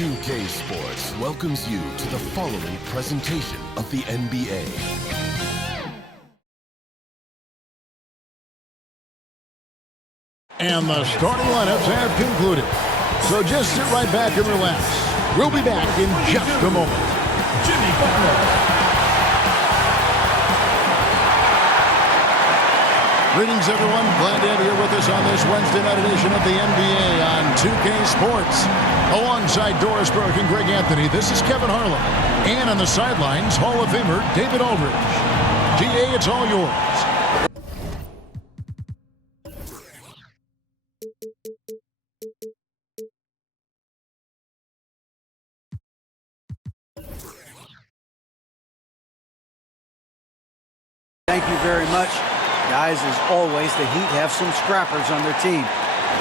2K Sports welcomes you to the following presentation of the NBA. And the starting lineups have concluded. So just sit right back and relax. We'll be back in just a moment. Jimmy Butler. Greetings, everyone. Glad to have you here with us on this Wednesday night edition of the NBA on 2K Sports. Alongside Doris Burke and Greg Anthony, this is Kevin Harlan. And on the sidelines, Hall of Famer David Aldridge. GA, it's all yours. Thank you very much. Guys, as always, the Heat have some scrappers on their team.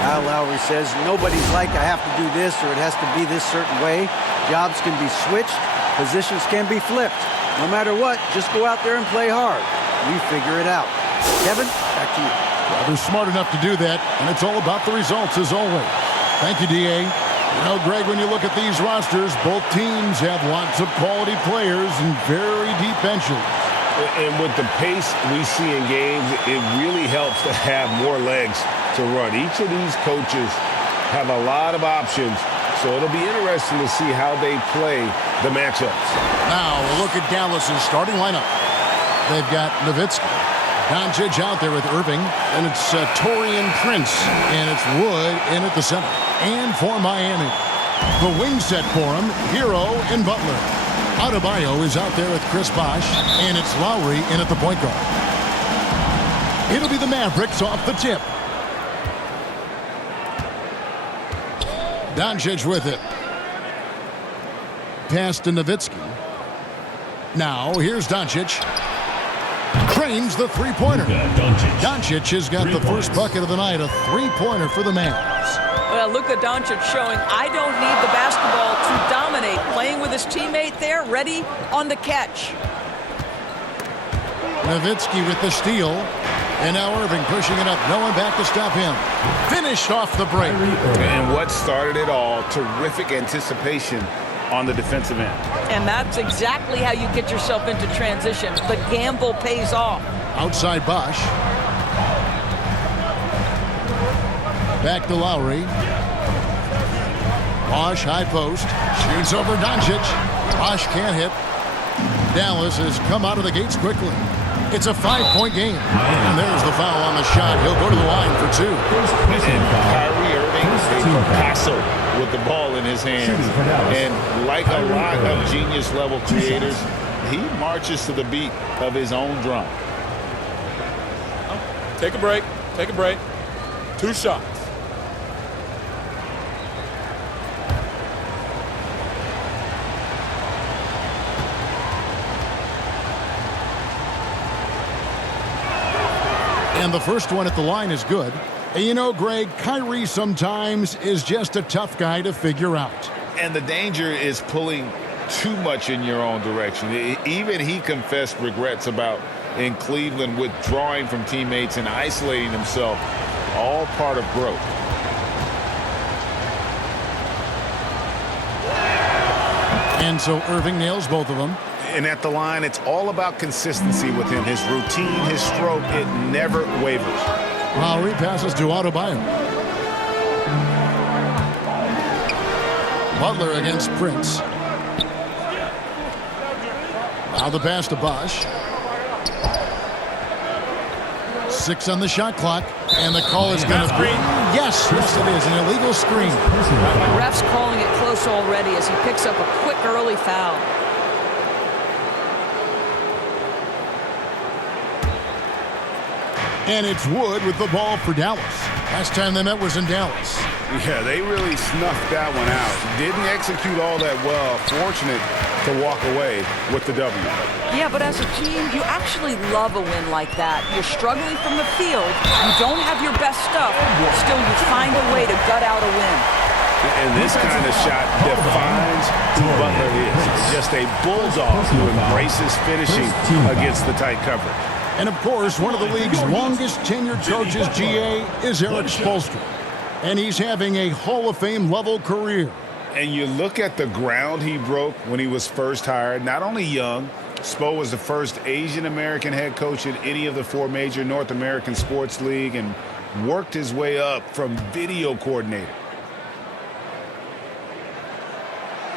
Kyle Lowry says, nobody's like, I have to do this or it has to be this certain way. Jobs can be switched. Positions can be flipped. No matter what, just go out there and play hard. We figure it out. Kevin, back to you. Well, they're smart enough to do that, and it's all about the results as always. Thank you, DA. You know, Greg, when you look at these rosters, both teams have lots of quality players and very deep benches. And with the pace we see in games, it really helps to have more legs to run. Each of these coaches have a lot of options, so it'll be interesting to see how they play the matchups. Now, a look at Dallas's starting lineup. They've got Nowitzki, Doncic out there with Irving, and it's Taurean Prince, and it's Wood in at the center. And for Miami, the wing set for him, Hero and Butler. Adebayo is out there with Chris Bosh, and it's Lowry in at the point guard. It'll be the Mavericks off the tip. Doncic with it. Pass to Nowitzki. Now, here's Doncic. Trains the three-pointer. Doncic has got the first bucket of the night, a three-pointer for the Mavs. Well, Luka Doncic showing I don't need the basketball to dominate. Playing with his teammate there, ready on the catch. Nowitzki with the steal. And now Irving pushing it up. No one back to stop him. Finished off the break. And what started it all, terrific anticipation on the defensive end. And that's exactly how you get yourself into transition. The gamble pays off. Outside Bosh. Back to Lowry. Bosh, high post. Shoots over Doncic. Bosh can't hit. Dallas has come out of the gates quickly. It's a 5-point game. And there's the foul on the shot. He'll go to the line for two. And Kyrie Irving is a Picasso with the ball in his hands. And like a lot of genius-level creators, he marches to the beat of his own drum. Take a break. Take a break. Two shots. And the first one at the line is good. And you know, Greg, Kyrie sometimes is just a tough guy to figure out. And the danger is pulling too much in your own direction. Even he confessed regrets about in Cleveland withdrawing from teammates and isolating himself. All part of growth. And so Irving nails both of them. And at the line, it's all about consistency with him. His routine, his stroke, it never wavers. Lowry passes to Adebayo. Butler against Prince. Now the pass to Bosh. 6 on the shot clock. And the call is going to be... Yes, it is. An illegal screen. The ref's calling it close already as he picks up a quick early foul. And it's Wood with the ball for Dallas. Last time they met was in Dallas. Yeah, they really snuffed that one out. Didn't execute all that well. Fortunate to walk away with the W. Yeah, but as a team, you actually love a win like that. You're struggling from the field. You don't have your best stuff. Still, you find a way to gut out a win. And this kind of shot defines who Butler is. Just a bulldog who embraces finishing against the tight coverage. And, of course, one of the league's longest-tenured coaches, GA, is Eric Spoelstra. And he's having a Hall of Fame-level career. And you look at the ground he broke when he was first hired. Not only young, Spo was the first Asian-American head coach in any of the 4 major North American sports league and worked his way up from video coordinator.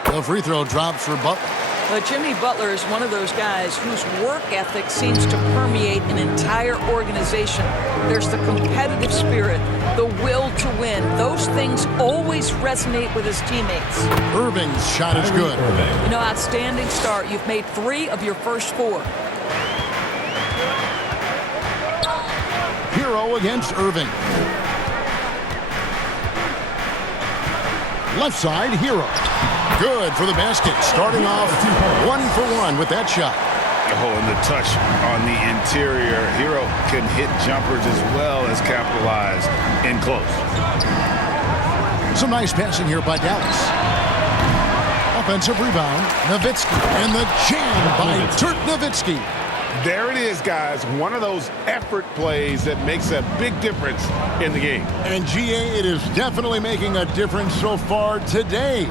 The free throw drops for Butler. But Jimmy Butler is one of those guys whose work ethic seems to permeate an entire organization. There's the competitive spirit, the will to win. Those things always resonate with his teammates. Irving's shot is good. You know, outstanding start. You've made 3 of your first 4. Hero against Irving. Left side, Hero. Good for the basket. Starting off 1 for 1 with that shot. Oh, and the touch on the interior. Hero can hit jumpers as well as capitalize in close. Some nice passing here by Dallas. Offensive rebound, Nowitzki. And the jam by Dirk Nowitzki. There it is, guys. One of those effort plays that makes a big difference in the game. And GA, it is definitely making a difference so far today.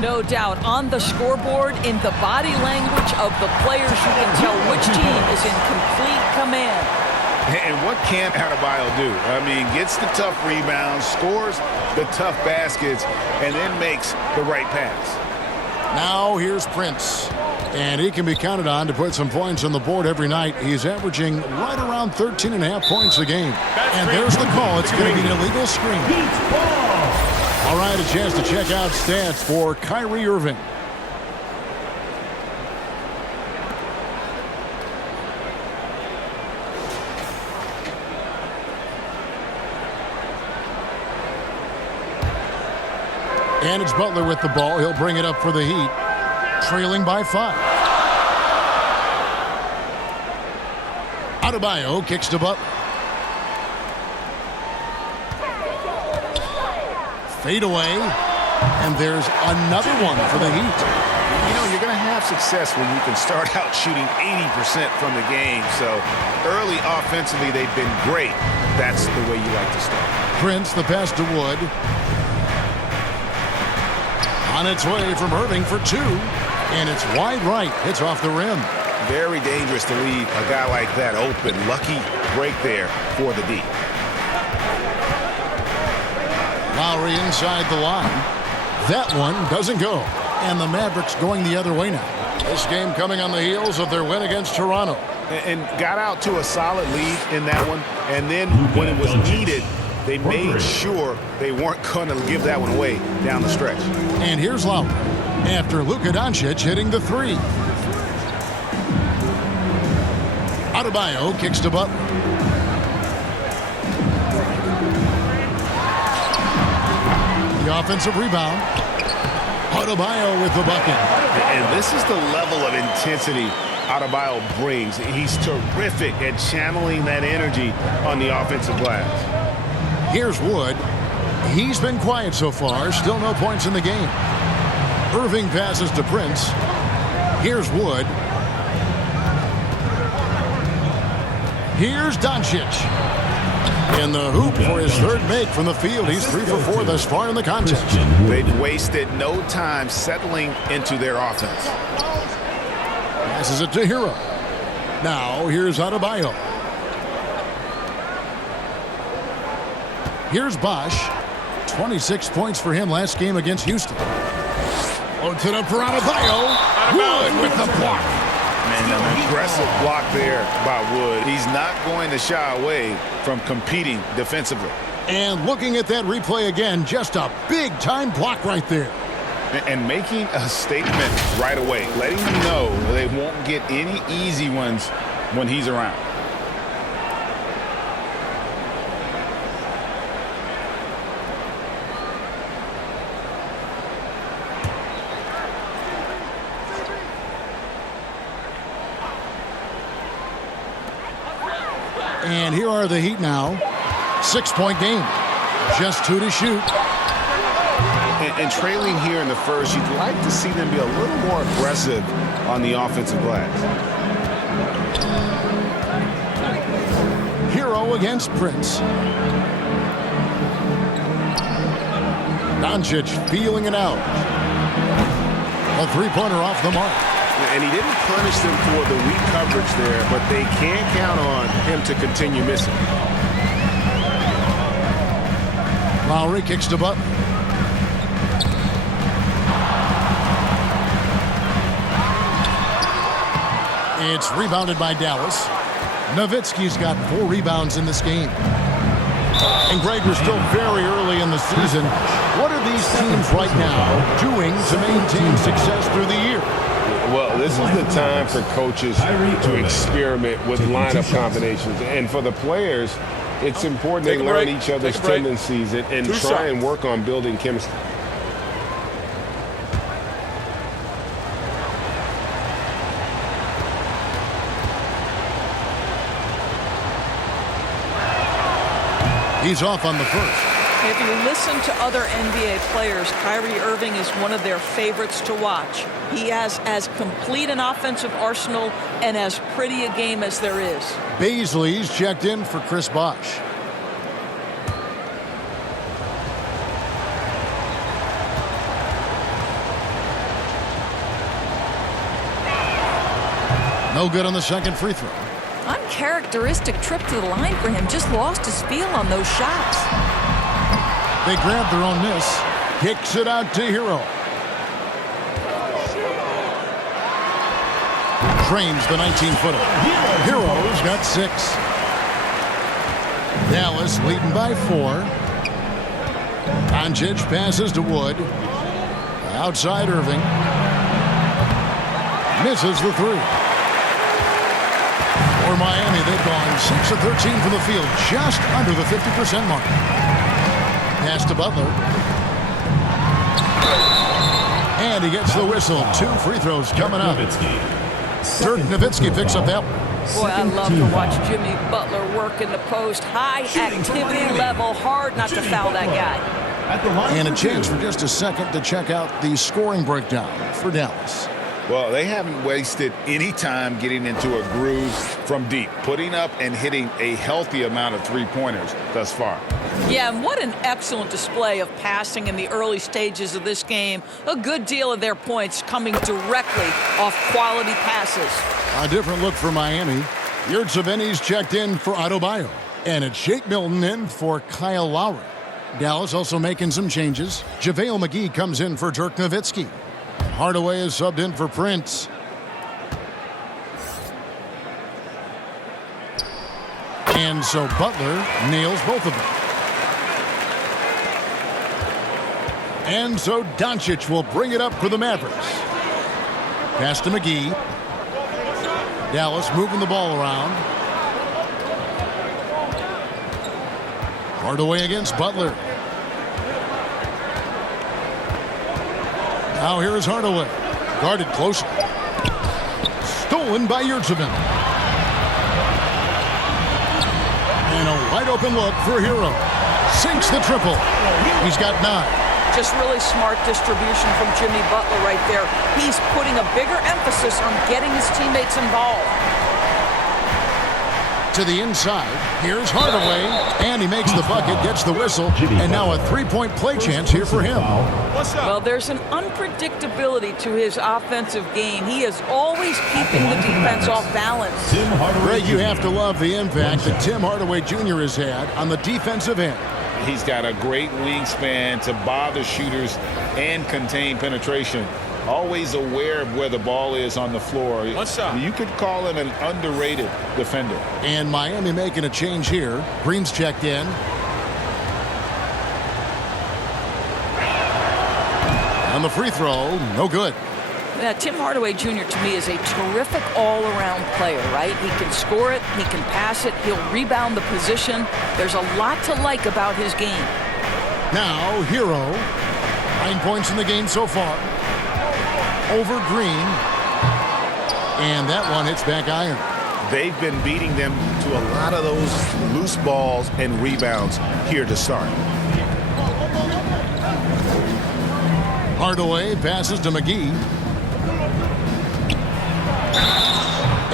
No doubt. On the scoreboard, in the body language of the players, you can tell which team is in complete command. And what can Adebayo do? I mean, gets the tough rebounds, scores the tough baskets, and then makes the right pass. Now here's Prince. And he can be counted on to put some points on the board every night. He's averaging right around 13.5 points a game. And there's the call. It's going to be an illegal screen. All right, a chance to check out stats for Kyrie Irving. And it's Butler with the ball. He'll bring it up for the Heat. Trailing by 5. Adebayo kicks to Butler. Fade away. And there's another one for the Heat. You know, you're going to have success when you can start out shooting 80% from the game. So early offensively, they've been great. That's the way you like to start. Prince, the pass to Wood. On its way from Irving for 2. And it's wide right. It's off the rim. Very dangerous to leave a guy like that open. Lucky break there for the D. Lowry inside the line. That one doesn't go. And the Mavericks going the other way now. This game coming on the heels of their win against Toronto. And got out to a solid lead in that one. And then when it was needed, they made sure they weren't going to give that one away down the stretch. And here's Lowry after Luka Doncic hitting the 3. Adebayo kicks to Butler. The offensive rebound. Adebayo with the bucket. And this is the level of intensity Adebayo brings. He's terrific at channeling that energy on the offensive glass. Here's Wood. He's been quiet so far. Still no points in the game. Irving passes to Prince. Here's Wood. Here's Doncic. In the hoop for his 3rd make from the field. He's 3 for 4 thus far in the contest. They've wasted no time settling into their offense. Passes it to Hero. Now here's Adebayo. Here's Bosch. 26 points for him last game against Houston. Loads it up for Adebayo. Wood with the block. Man, an aggressive block there by Wood. He's not going to shy away from competing defensively. And looking at that replay again, just a big-time block right there. And making a statement right away, letting you know they won't get any easy ones when he's around. And here are the Heat now. 6-point game. Just 2 to shoot. And trailing here in the first, you'd like to see them be a little more aggressive on the offensive glass. Hero against Prince. Doncic feeling it out. A three-pointer off the mark. And he didn't punish them for the weak coverage there, but they can't count on him to continue missing. Lowry kicks to Butler. It's rebounded by Dallas. Nowitzki's got 4 rebounds in this game. And Greg, we're still very early in the season. What are these teams right now doing to maintain success through the year? Well, this is the time for coaches to experiment with lineup combinations. And for the players, it's important they learn each other's tendencies and try and work on building chemistry. He's off on the first. If you listen to other NBA players, Kyrie Irving is one of their favorites to watch. He has as complete an offensive arsenal and as pretty a game as there is. Baisley's checked in for Chris Bosh. No good on the second free throw. Uncharacteristic trip to the line for him. Just lost his feel on those shots. They grab their own miss. Kicks it out to Hero. Drains the 19-footer. Hero's got 6. Dallas leading by 4. Doncic passes to Wood. Outside Irving. Misses the 3. For Miami, they've gone 6 of 13 from the field, just under the 50% mark. Pass to Butler. And he gets the whistle. 2 free throws coming up. Dirk Nowitzki picks up that one. Boy, I love to watch Jimmy Butler work in the post. High activity level, hard not to foul that guy. And a chance for just a second to check out the scoring breakdown for Dallas. Well, they haven't wasted any time getting into a groove from deep, putting up and hitting a healthy amount of three-pointers thus far. Yeah, and what an excellent display of passing in the early stages of this game. A good deal of their points coming directly off quality passes. A different look for Miami. Yurtseven's checked in for Adebayo. And it's Shake Milton in for Kyle Lowry. Dallas also making some changes. JaVale McGee comes in for Dirk Nowitzki. Hardaway is subbed in for Prince. And so Butler nails both of them. And so Doncic will bring it up for the Mavericks. Pass to McGee. Dallas moving the ball around. Hardaway against Butler. Now here is Hardaway. Guarded closely. Stolen by Yurtseven. And a wide open look for Hero. Sinks the triple. He's got 9. Just really smart distribution from Jimmy Butler right there. He's putting a bigger emphasis on getting his teammates involved. To the inside. Here's Hardaway. And he makes the bucket, gets the whistle. And now a three-point play chance here for him. Well, there's an unpredictability to his offensive game. He is always keeping the defense off balance. Greg, you have to love the impact that Tim Hardaway Jr. has had on the defensive end. He's got a great wingspan to bother shooters and contain penetration. Always aware of where the ball is on the floor. You could call him an underrated defender. And Miami making a change here. Green's checked in. On the free throw, no good. Yeah, Tim Hardaway Jr. to me is a terrific all-around player, right? He can score it, he can pass it, he'll rebound the position. There's a lot to like about his game. Now, Hero. 9 points in the game so far. Over Green. And that one hits back iron. They've been beating them to a lot of those loose balls and rebounds here to start. Hardaway passes to McGee.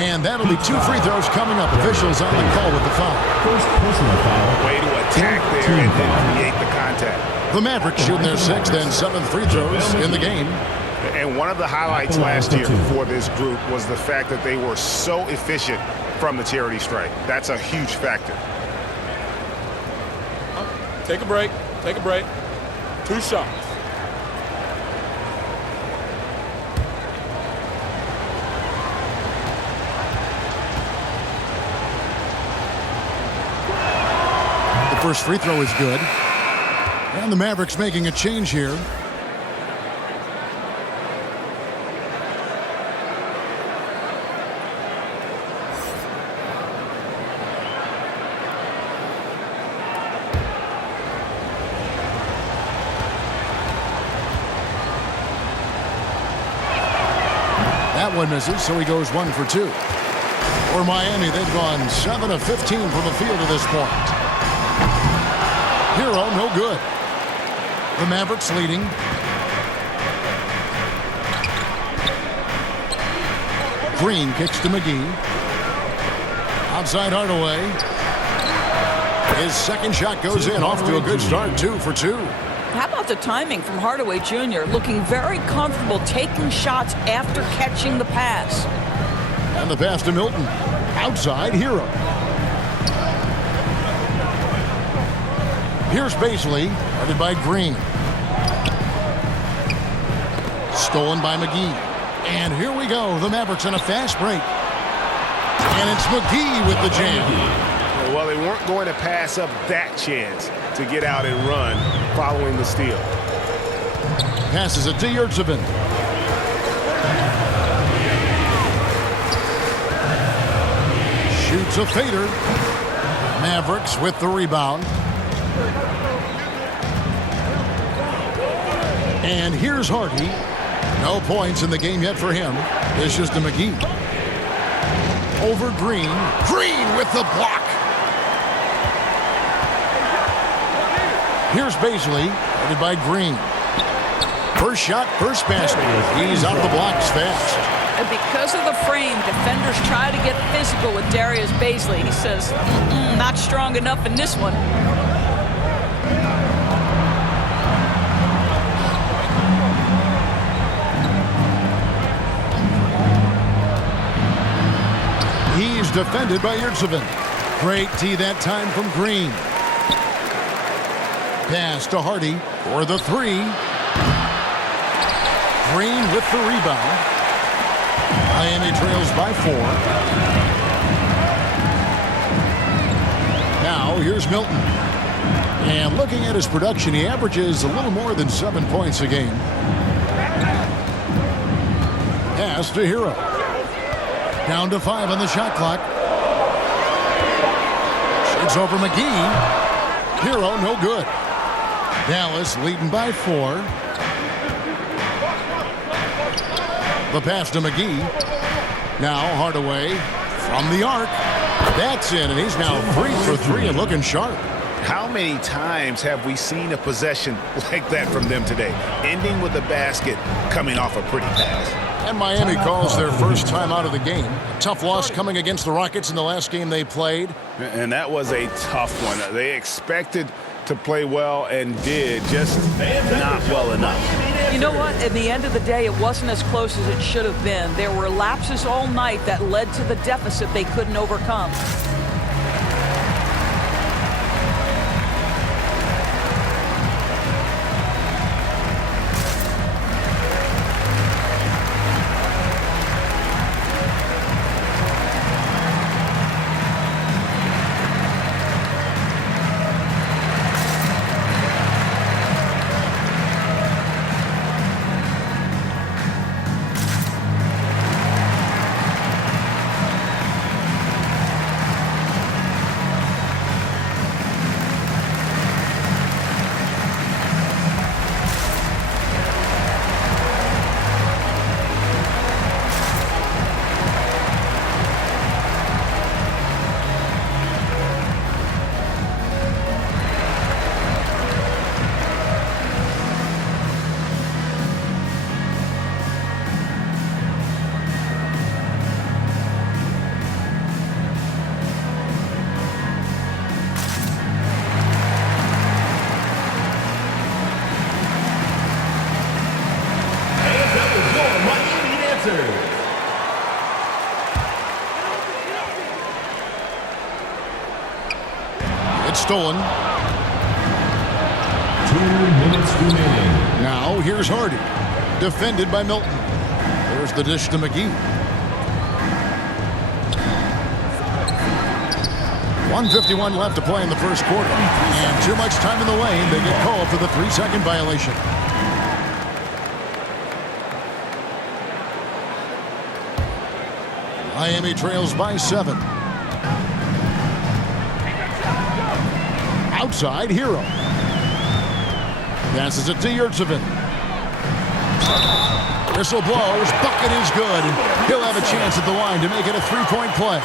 And that'll be 2 free throws coming up. Officials on the call with the foul. Way to attack there and then create the contact. The Mavericks shooting their 6th and 7th free throws in the game. And one of the highlights last year for this group was the fact that they were so efficient from the charity stripe. That's a huge factor. Take a break. Take a break. 2 shots. The first free throw is good. And the Mavericks making a change here. That one misses, so he goes 1 for 2. For Miami, they've gone 7 of 15 from the field at this point. Hero, no good. The Mavericks leading. Green kicks to McGee. Outside Hardaway. His second shot goes in, off to a good start, 2 for 2. How about the timing from Hardaway Jr. looking very comfortable taking shots after catching the pass. And the pass to Milton. Outside, Hero. Here's Baisley, guarded by Green. Stolen by McGee. And here we go. The Mavericks on a fast break. And it's McGee with the jam. Well, they weren't going to pass up that chance to get out and run following the steal. Passes it to Yurtsevin. Shoots a fader. Mavericks with the rebound. And here's Hardy. No points in the game yet for him. It's just to McGee. Over Green. Green with the block. Here's Baisley, headed by Green. First shot, first basket. He's out of the blocks fast. And because of the frame, defenders try to get physical with Darius Baisley. He says, not strong enough in this one. He's defended by Yurtsevin. Great tee that time from Green. Pass to Hardy for the 3. Green with the rebound. Miami trails by 4. Now here's Milton. And looking at his production, he averages a little more than 7 points a game. Pass to Hero. Down to 5 on the shot clock. Shoots over McGee. Hero no good. Dallas leading by 4. The pass to McGee. Now Hardaway from the arc. That's in, and he's now 3 for 3 and looking sharp. How many times have we seen a possession like that from them today? Ending with a basket, coming off a pretty pass. And Miami calls their first time out of the game. A tough loss coming against the Rockets in the last game they played. And that was a tough one. They expected to play well and did, just not well enough. You know what? At the end of the day, it wasn't as close as it should have been. There were lapses all night that led to the deficit they couldn't overcome. stolen. 2 minutes remaining. Now here's Hardy. Defended by Milton. There's the dish to McGee. 1:51 left to play in the first quarter. And too much time in the lane. They get called for the 3-second violation. Miami trails by 7. Outside, Hero. Passes it to Yurtsevin. Whistle blows. Bucket is good. He'll have a chance at the line to make it a 3-point play.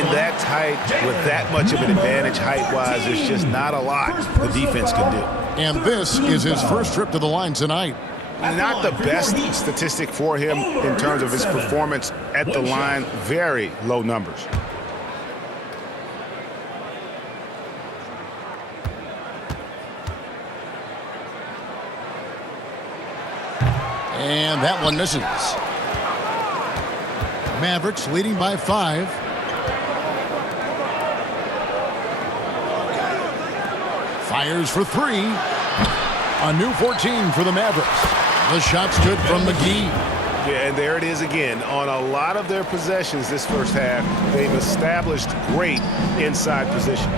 In that tight, with that much of an advantage height-wise, there's just not a lot the defense can do. And this is his first trip to the line tonight. Not the best statistic for him in terms of his performance at the line. Very low numbers. And that one misses. Mavericks leading by 5. Fires for 3. A new 14 for the Mavericks. The shot stood from McGee. Yeah, and there it is again. On a lot of their possessions this first half, they've established great inside position.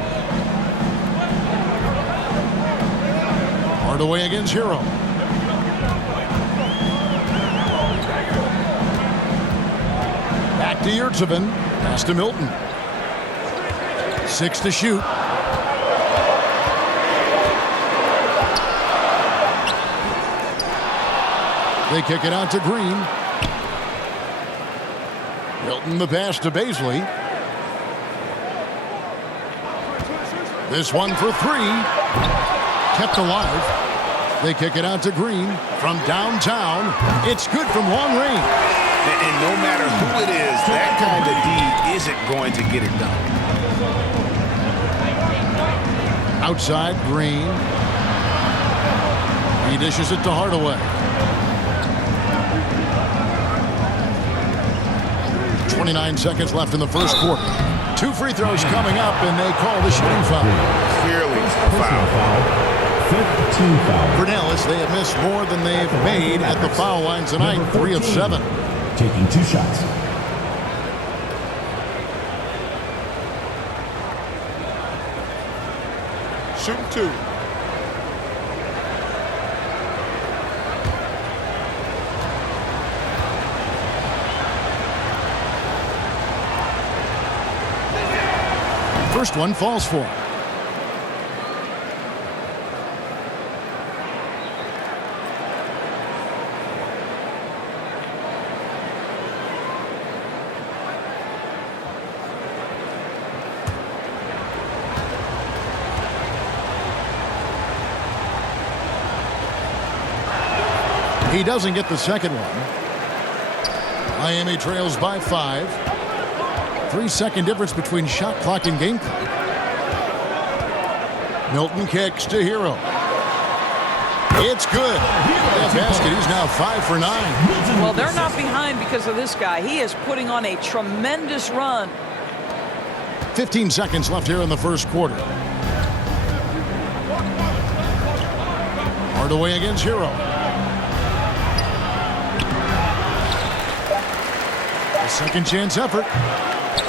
Hardaway against Hero. Back to Yurtsevin. Pass to Milton. 6 to shoot. They kick it out to Green. Milton the pass to Baisley. This one for 3. Kept alive. They kick it out to Green from downtown. It's good from long range. And no matter who it is, that kind of D isn't going to get it done. Outside, Green. He dishes it to Hardaway. 29 seconds left in the first quarter. 2 free throws coming up, and they call the shooting foul. Clearly a foul. 5th team foul. For Dallas, they have missed more than they've made at the foul line tonight. 3 of 7. Taking 2 shots. Shooting 2. First one falls for him. He doesn't get the second one. Miami trails by 5. 3-second difference between shot clock and game clock. Milton kicks to Hero. It's good. That basket, he's now 5 for 9. Well, they're not behind because of this guy. He is putting on a tremendous run. 15 seconds left here in the first quarter. Hardaway against Hero. A second chance effort.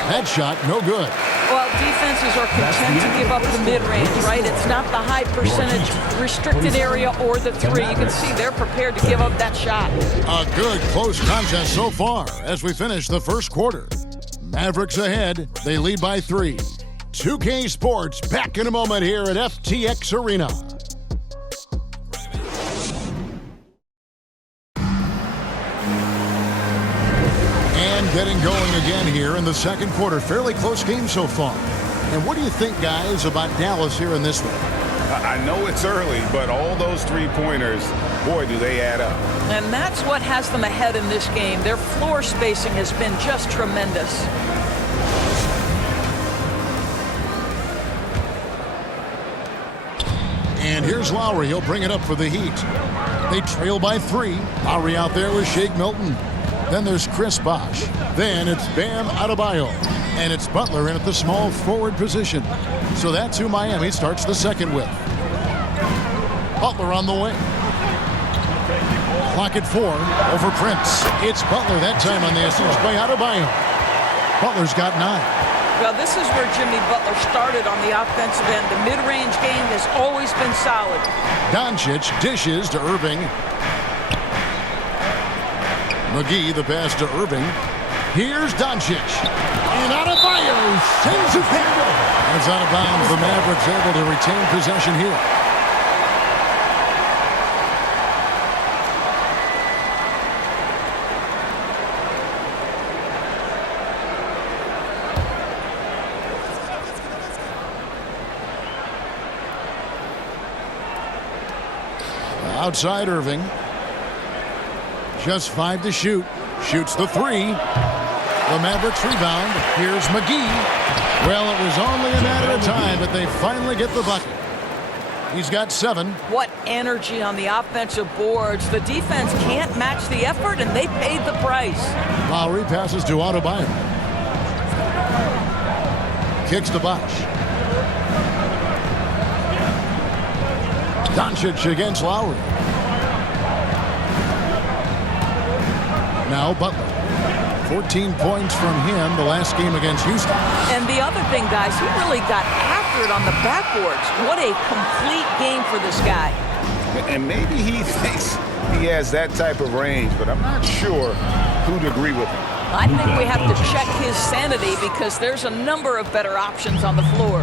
That shot, no good. Well, defenses are content to give up the mid-range, right? It's not the high percentage restricted area or the 3. You can see they're prepared to give up that shot. A good close contest so far as we finish the first quarter. Mavericks ahead. They lead by 3. 2K Sports back in a moment here at FTX Arena. Getting going again here in the second quarter. Fairly close game so far. And what do you think, guys, about Dallas here in this one? I know it's early, but all those 3-pointers, boy, do they add up. And that's what has them ahead in this game. Their floor spacing has been just tremendous. And here's Lowry. He'll bring it up for the Heat. They trail by 3. Lowry out there with Shake Milton. Then there's Chris Bosh. Then it's Bam Adebayo. And it's Butler in at the small forward position. So that's who Miami starts the second with. Butler on the wing. Clock at 4 over Prince. It's Butler that time on the assist by Adebayo. Butler's got 9. Well, this is where Jimmy Butler started on the offensive end. The mid-range game has always been solid. Doncic dishes to Irving. McGee the pass to Irving. Here's Doncic. And Adebayo sends it there. It's out of bounds. The Mavericks able to retain possession here. Outside Irving. Just 5 to shoot. Shoots the 3. The Mavericks rebound. Here's McGee. Well, it was only a matter of time, but they finally get the bucket. He's got 7. What energy on the offensive boards. The defense can't match the effort, and they paid the price. Lowry passes to Adebayo. Kicks to Bosh. Doncic against Lowry. Now Butler. 14 points from him the last game against Houston. And the other thing, guys, he really got after it on the backboards. What a complete game for this guy. And maybe he thinks he has that type of range, but I'm not sure who'd agree with him. I think we have to check his sanity because there's a number of better options on the floor.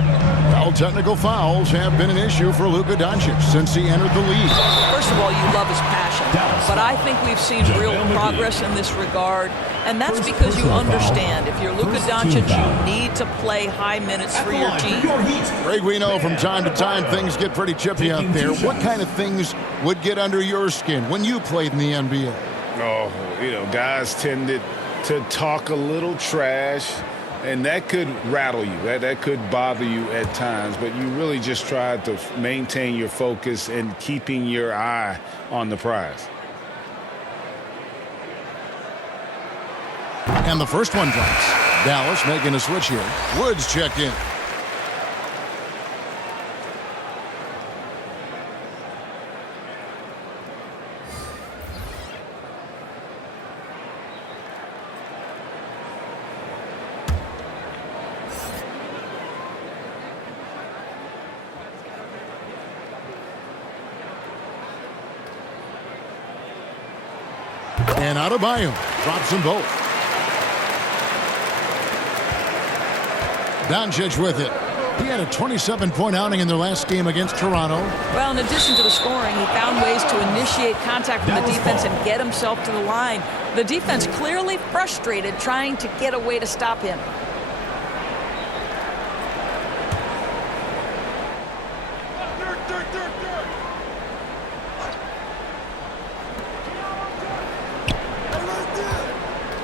Well, technical fouls have been an issue for Luka Doncic since he entered the league. First of all, you love his passion, but I think we've seen real progress in this regard, and that's because you understand if you're Luka Doncic, you need to play high minutes for your team. Greg, we know from time to time things get pretty chippy out there. What kind of things would get under your skin when you played in the NBA? Oh, guys tended to talk a little trash, and that could rattle you. That could bother you at times, but you really just try to maintain your focus and keeping your eye on the prize. And the first one drops. Dallas making a switch here. Woods checked in. And Adebayo drops them both. Doncic with it. He had a 27-point outing in their last game against Toronto. Well, in addition to the scoring, he found ways to initiate contact from the defense and get himself to the line. The defense clearly frustrated trying to get a way to stop him.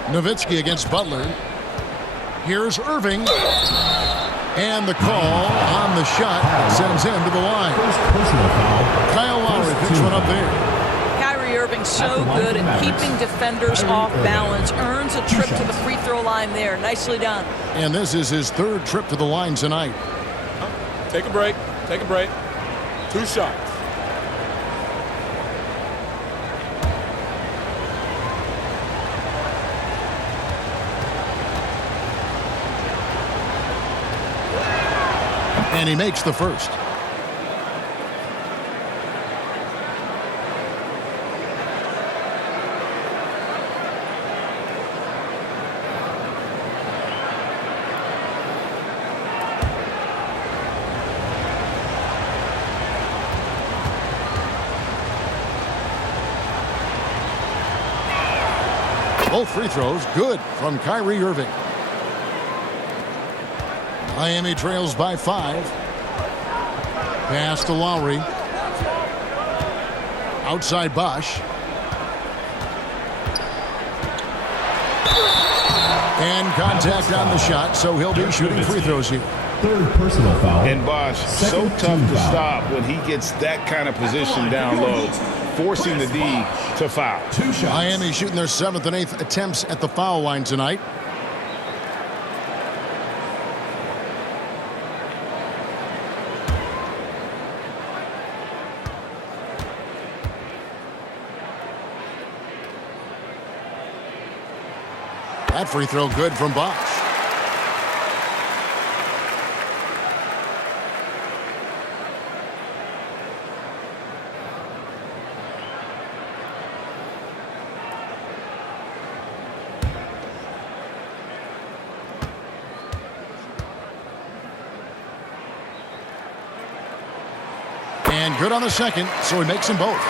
Nowitzki against Butler. Here's Irving. And the call on the shot sends him to the line. Kyle Lowry picks one up there. Kyrie Irving so good at keeping defenders off balance. Earns a trip to the free throw line there. Nicely done. And this is his 3rd trip to the line tonight. Take a break. Take a break. 2 shots. And he makes the first. Both free throws good from Kyrie Irving. Miami trails by 5. Pass to Lowry. Outside Bosh. And contact on the shot, so he'll be shooting free throws here. 3rd personal foul. And Bosh, so tough to stop when he gets that kind of position down low, forcing the D to foul. 2 shots. Miami shooting their 7th and 8th attempts at the foul line tonight. That free throw good from Bosch. And good on the second, so he makes them both.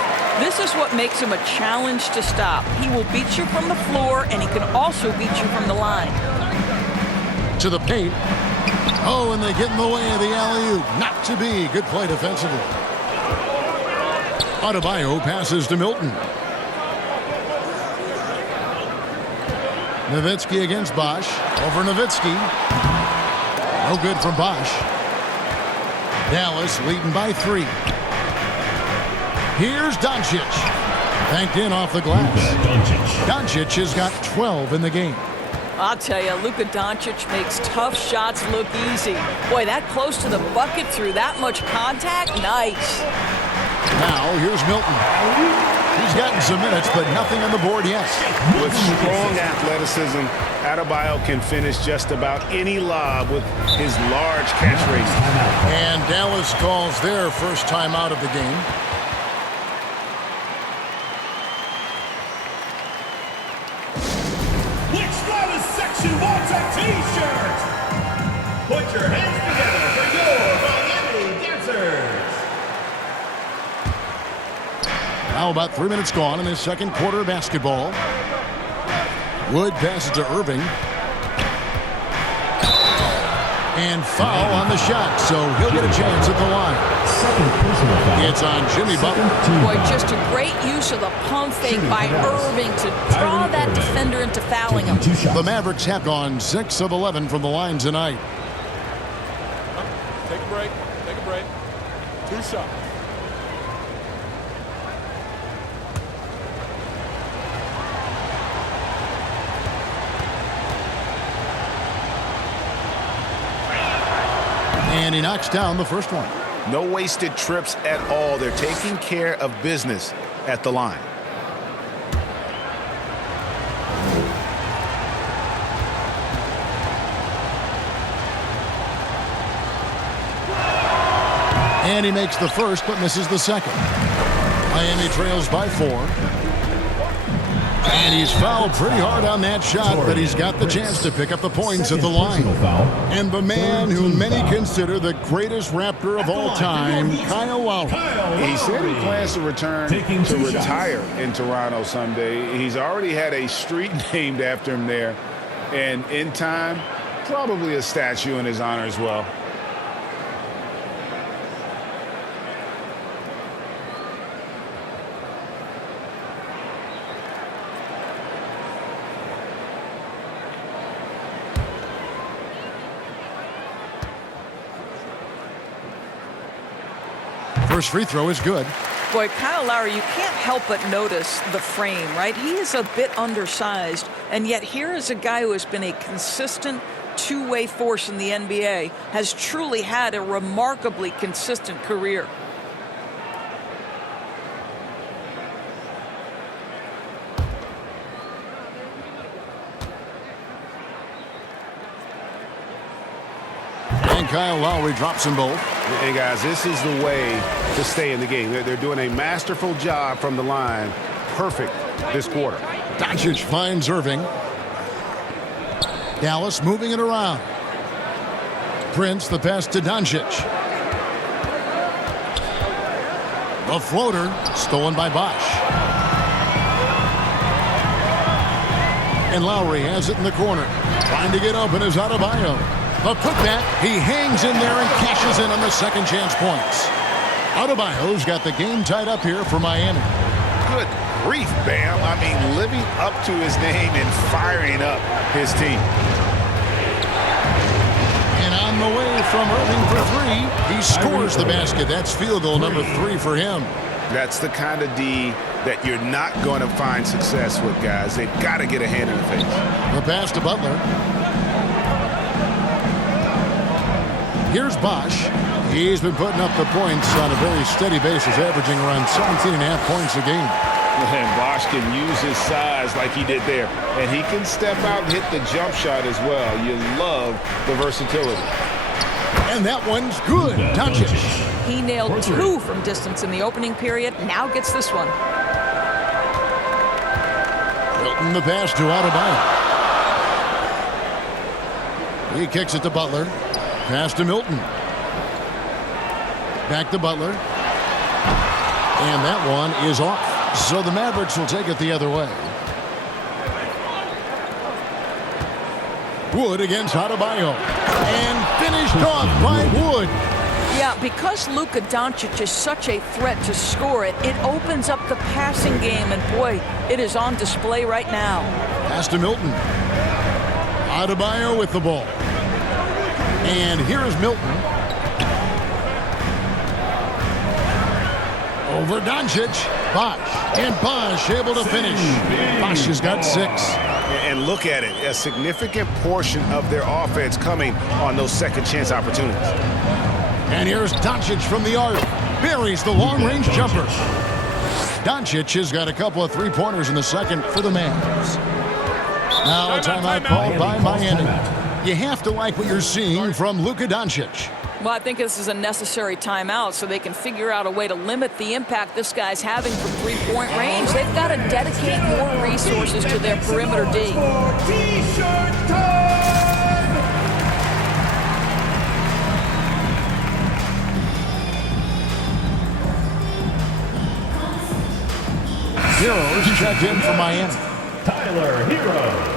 This is what makes him a challenge to stop. He will beat you from the floor, and he can also beat you from the line. To the paint. Oh, and they get in the way of the alley-oop. Not to be. Good play defensively. Adebayo passes to Milton. Nowitzki against Bosch. Over Nowitzki. No good from Bosch. Dallas leading by 3. Here's Doncic. Banked in off the glass. Doncic has got 12 in the game. I'll tell you, Luka Doncic makes tough shots look easy. Boy, that close to the bucket through that much contact, nice. Now, here's Milton. He's gotten some minutes, but nothing on the board yet. With strong athleticism, Adebayo can finish just about any lob with his large catch rate. And Dallas calls their first time out of the game. Which Dallas section wants a t-shirt? Put your hands together for your Miami dancers. Now about 3 minutes gone in this second quarter of basketball. Wood passes to Irving. And foul on the shot, so he'll get a chance at the line. It's on Jimmy Butler. Boy, just a great use of the pump fake by Irving to draw that defender into fouling him. The Mavericks have gone 6 of 11 from the line tonight. Take a break. Take a break. 2 shots. And he knocks down the first one. No wasted trips at all. They're taking care of business at the line. And he makes the first, but misses the second. Miami trails by 4. And he's fouled pretty hard on that shot, but he's got the chance to pick up the points at the line. And the man who many consider the greatest Raptor of all time, Kyle Lowry. He said he plans to return to retire in Toronto someday. He's already had a street named after him there. And in time, probably a statue in his honor as well. First free throw is good. Boy, Kyle Lowry, you can't help but notice the frame, right? He is a bit undersized, and yet here is a guy who has been a consistent two-way force in the NBA, has truly had a remarkably consistent career. And Kyle Lowry drops them both. Hey, guys, this is the way to stay in the game. They're doing a masterful job from the line. Perfect this quarter. Doncic finds Irving. Dallas moving it around. Prince, the pass to Doncic. The floater, stolen by Bosch. And Lowry has it in the corner. Trying to get open is Adebayo. A putback, he hangs in there and cashes in on the second chance points. Adebayo's got the game tied up here for Miami. Good grief, Bam. I mean, living up to his name and firing up his team. And on the way from Irving for 3, he scores the basket. That's field goal number 3 for him. That's the kind of D that you're not going to find success with, guys. They've got to get a hand in the face. The pass to Butler. Here's Bosch. He's been putting up the points on a very steady basis, averaging around 17.5 points a game. And Bosch Bosh can use his size like he did there. And he can step out and hit the jump shot as well. You love the versatility. And that one's good. Doncic. He nailed 2 from distance in the opening period. Now gets this one. Milton the pass to Adebayo. He kicks it to Butler. Pass to Milton. Back to Butler. And that one is off. So the Mavericks will take it the other way. Wood against Adebayo. And finished off by Wood. Yeah, because Luka Doncic is such a threat to score it, it opens up the passing game. And boy, it is on display right now. Pass to Milton. Adebayo with the ball. And here is Milton. Over Doncic. Bosh. And Bosh able to finish. Bosh has got 6. And look at it. A significant portion of their offense coming on those second chance opportunities. And here's Doncic from the arc. Buries the long-range jumper. Doncic has got a couple of three-pointers in the second for the Mavs. Now a timeout called by Miami. You have to like what you're seeing from Luka Doncic. Well, I think this is a necessary timeout so they can figure out a way to limit the impact this guy's having from three-point range. They've got to dedicate more resources to their perimeter D. T-shirt time! Heroes checked in for Miami. Tyler Hero.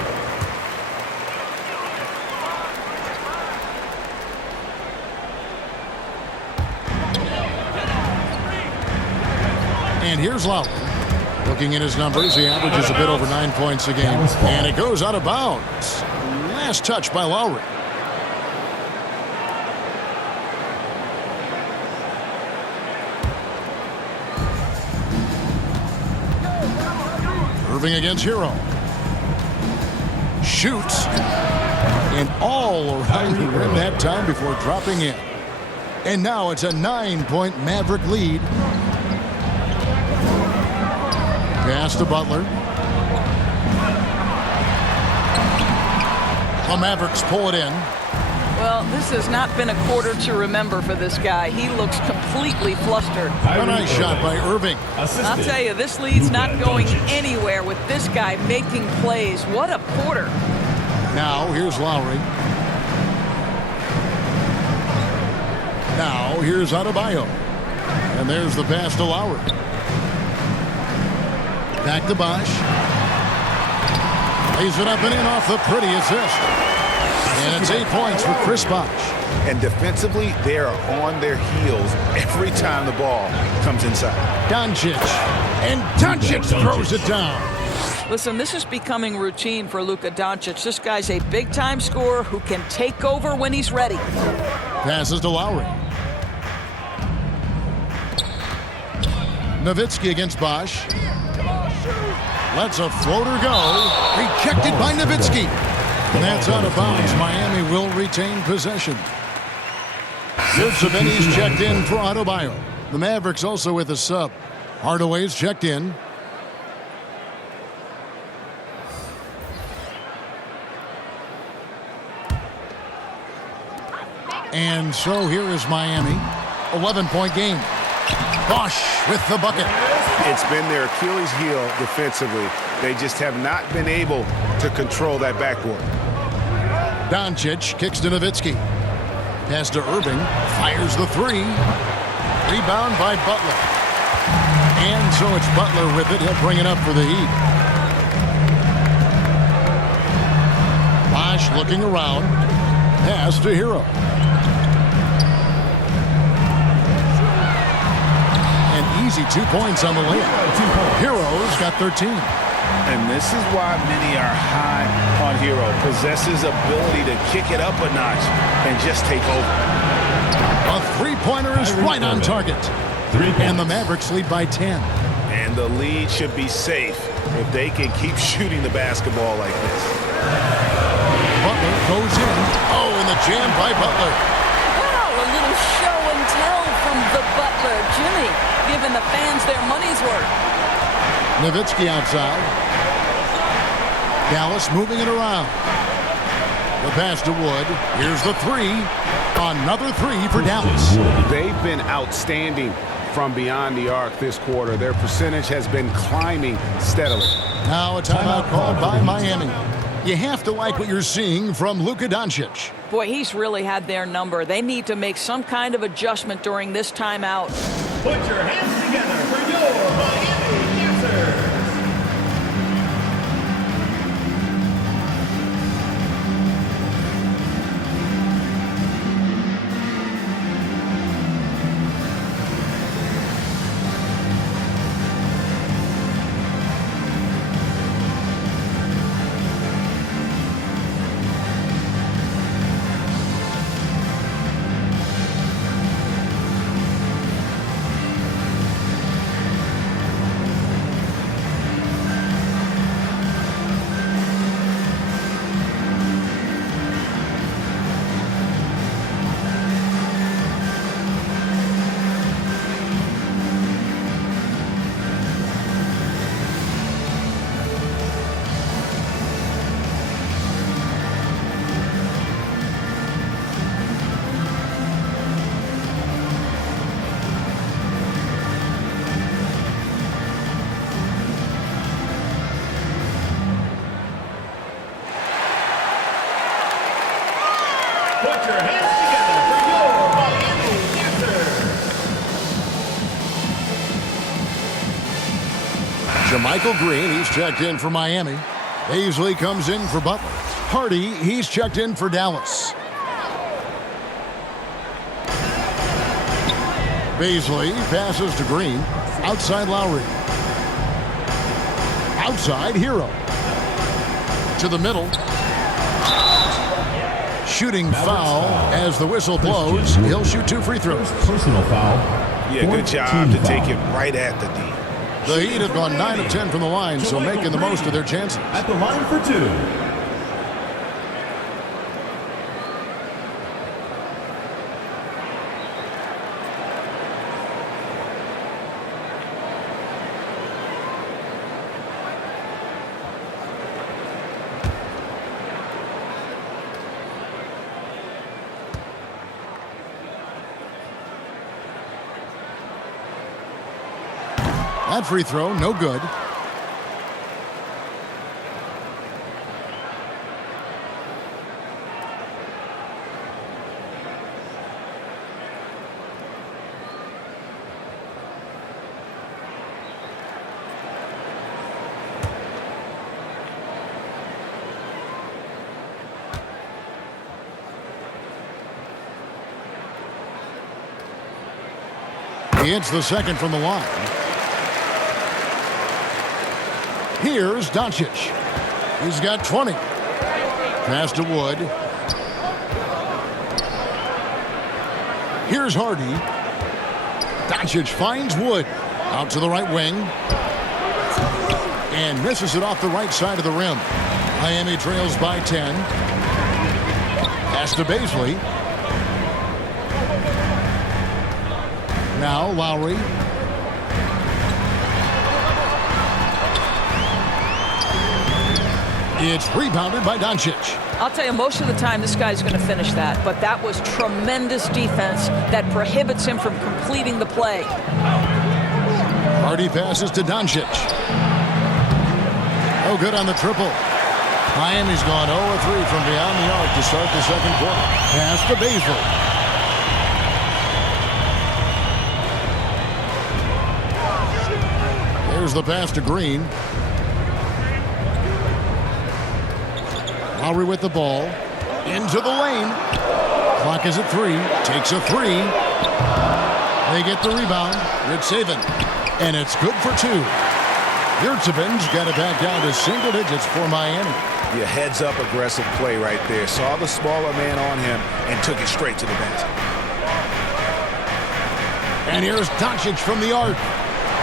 And here's Lowry. Looking at his numbers, he averages a bit over 9 points a game. And it goes out of bounds. Last touch by Lowry. Irving against Hero. Shoots. And all around the rim that time before dropping in. And now it's a 9-point Maverick lead. Pass to Butler. The Mavericks pull it in. Well, this has not been a quarter to remember for this guy. He looks completely flustered. A nice shot by Irving. I'll tell you, this lead's not going anywhere with this guy making plays. What a quarter. Now, here's Lowry. Now, here's Adebayo. And there's the pass to Lowry. Back to Bosh. Lays it up and in off the pretty assist. And it's 8 points for Chris Bosh. And defensively, they are on their heels every time the ball comes inside. Doncic. And Doncic throws it down. Listen, this is becoming routine for Luka Doncic. This guy's a big-time scorer who can take over when he's ready. Passes to Lowry. Nowitzki against Bosh. Lets a floater go. Rejected by Nowitzki. And that's out of bounds. Miami will retain possession. Savini's checked in for Adebayo. The Mavericks also with a sub. Hardaway's checked in. And so here is Miami. 11-point game. Bosh with the bucket. It's been their Achilles heel defensively. They just have not been able to control that backboard. Doncic kicks to Nowitzki. Pass to Irving. Fires the three. Rebound by Butler. And so it's Butler with it. He'll bring it up for the Heat. Bosh looking around. Pass to Hero. Easy 2 points on the layup. Hero's got 13. And this is why many are high on Hero. Possesses ability to kick it up a notch and just take over. A three-pointer is right on target. And the Mavericks lead by 10. And the lead should be safe if they can keep shooting the basketball like this. Butler goes in. Oh, and the jam by Butler. Wow, a little show and tell from the Butler. Jimmy giving the fans their money's worth. Nowitzki outside. Dallas moving it around. The pass to Wood. Here's the three. Another three for Dallas. They've been outstanding from beyond the arc this quarter. Their percentage has been climbing steadily. Now a timeout called by Miami. You have to like what you're seeing from Luka Doncic. Boy, he's really had their number. They need to make some kind of adjustment during this timeout. Put your hands together for your Miami answers. Put your hands together for your Miami answers. JaMychal Green, he's checked in for Miami. Beasley comes in for Butler. Hardy, he's checked in for Dallas. Beasley passes to Green. Outside Lowry. Outside Hero. To the middle. Shooting foul as the whistle blows. He'll shoot 2 free throws. Personal foul. Yeah, good job to take it right at the D. The Heat have gone 9 of 10 from the line, so making the most of their chances. At the line for 2. That free throw, no good. He hits the second from the line. Here's Doncic. He's got 20. Pass to Wood. Here's Hardy. Doncic finds Wood. Out to the right wing. And misses it off the right side of the rim. Miami trails by 10. Pass to Beasley. Now Lowry. It's rebounded by Doncic. I'll tell you, most of the time this guy's going to finish that, but that was tremendous defense that prohibits him from completing the play. Hardy passes to Doncic. Oh, good on the triple. Miami's gone 0-3 from beyond the arc to start the second quarter. Pass to Beasley. There's the pass to Green. Lowry with the ball. Into the lane. Clock is at 3. Takes a 3. They get the rebound. It's Saban. And it's good for 2. Yurtsevic's got it back down to single digits for Miami. Yeah, heads up aggressive play right there. Saw the smaller man on him and took it straight to the basket. And here's Doncic from the arc.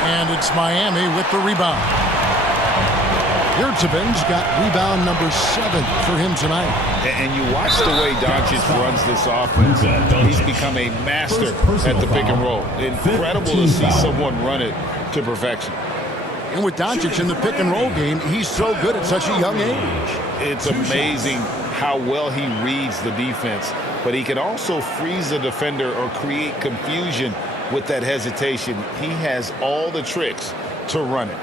And it's Miami with the rebound. Yurtsevic's got rebound number 7 for him tonight. And you watch the way Doncic runs this offense. He's become a master at the pick and roll. Incredible to see someone run it to perfection. And with Doncic in the pick and roll game, he's so good at such a young age. It's amazing how well he reads the defense, but he can also freeze the defender or create confusion with that hesitation. He has all the tricks to run it.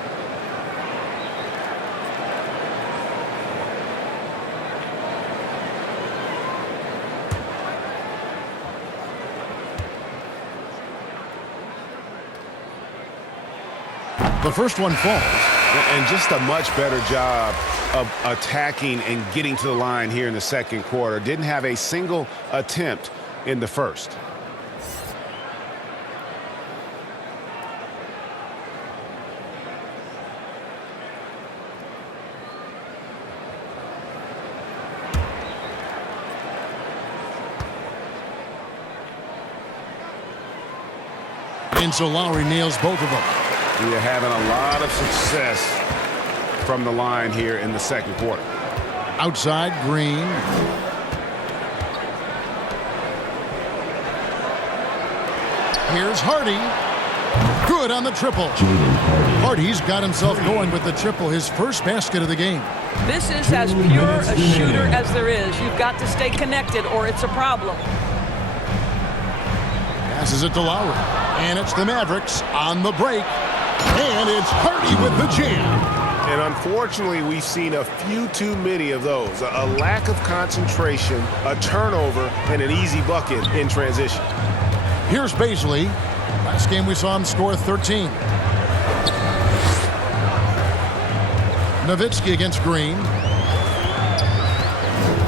The first one falls. And just a much better job of attacking and getting to the line here in the second quarter. Didn't have a single attempt in the first. And so Lowry nails both of them. We are having a lot of success from the line here in the second quarter. Outside, Green. Here's Hardy. Good on the triple. Hardy's got himself going with the triple, his first basket of the game. This is as pure a shooter as there is. You've got to stay connected or it's a problem. Passes it to Lowry. And it's the Mavericks on the break. And it's Hardy with the jam. And unfortunately, we've seen a few too many of those. A lack of concentration, a turnover, and an easy bucket in transition. Here's Baisley. Last game we saw him score 13. Nowitzki against Green.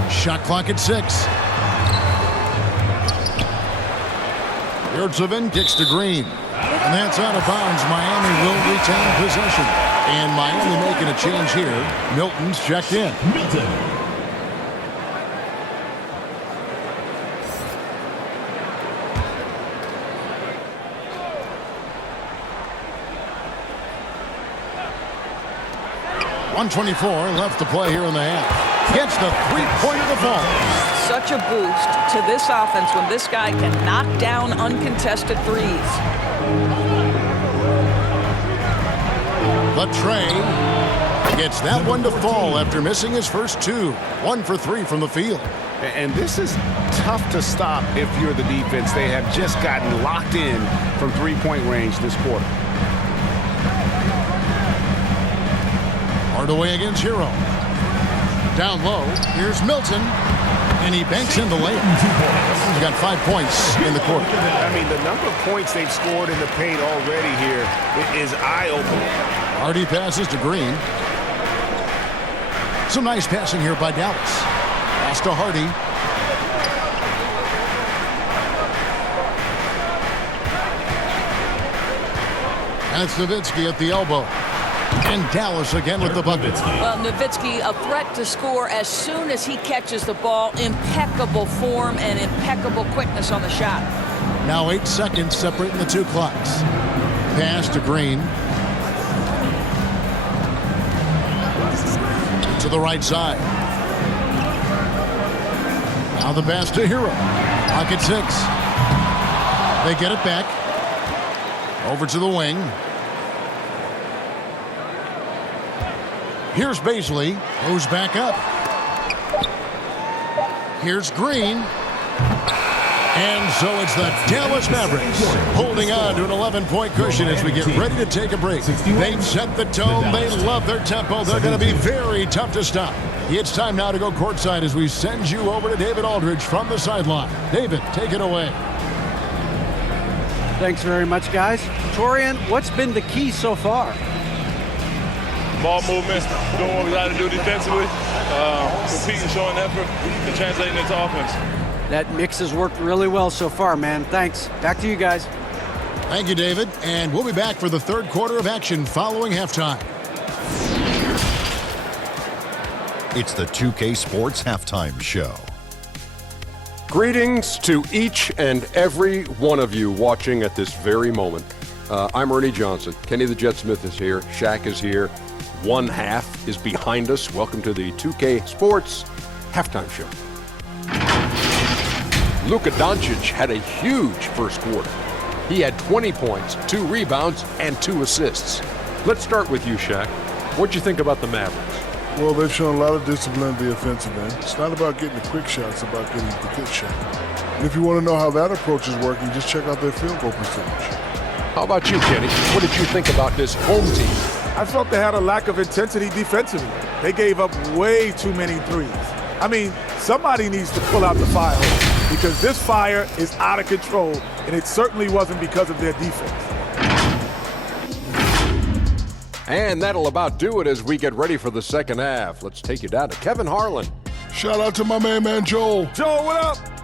Shot clock at 6. Yurtsevin kicks to Green. And that's out of bounds. Miami will retain possession. And Miami making a change here. Milton's checked in. Milton. .124 left to play here in the half. Gets the three-pointer to fall. Such a boost to this offense when this guy can knock down uncontested threes. Latrey gets that one to fall after missing his first two. 1 for 3 from the field. And this is tough to stop if you're the defense. They have just gotten locked in from three-point range this quarter. Hardaway against Hero. Down low, here's Milton. And he banks in the layup. He's got 5 points in the quarter. I mean, the number of points they've scored in the paint already here is eye-opening. Hardy passes to Green. Some nice passing here by Dallas. Pass to Hardy. And it's Nowitzki at the elbow. And Dallas again with the bucket. Well, Nowitzki, a threat to score as soon as he catches the ball. Impeccable form and impeccable quickness on the shot. Now 8 seconds separating the two clocks. Pass to Green. To the right side. Now the pass to Hero. Pocket 6. They get it back. Over to the wing. Here's Baisley, goes back up. Here's Green. And so it's the Dallas Mavericks holding on to an 11-point cushion as we get ready to take a break. They've set the tone. They love their tempo. They're going to be very tough to stop. It's time now to go courtside as we send you over to David Aldridge from the sideline. David, take it away. Thanks very much, guys. Torian, what's been the key so far? Ball movement, doing what we got to do defensively, competing, showing effort, and translating into offense. That mix has worked really well so far, man. Thanks. Back to you guys. Thank you, David. And we'll be back for the third quarter of action following halftime. It's the 2K Sports Halftime Show. Greetings to each and every one of you watching at this very moment. I'm Ernie Johnson. Kenny the Jet Smith is here. Shaq is here. One half is behind us. Welcome to the 2K Sports Halftime Show. Luka Doncic had a huge first quarter. He had 20 points, 2 rebounds, and 2 assists. Let's start with you, Shaq. What'd you think about the Mavericks? Well, they've shown a lot of discipline at the offensive end. It's not about getting the quick shots, it's about getting the good shot. And if you want to know how that approach is working, just check out their field goal percentage. How about you, Kenny? What did you think about this home team? I felt they had a lack of intensity defensively. They gave up way too many threes. I mean, somebody needs to pull out the fire hose because this fire is out of control, and it certainly wasn't because of their defense. And that'll about do it as we get ready for the second half. Let's take you down to Kevin Harlan. Shout out to my man Joel. Joel, what up?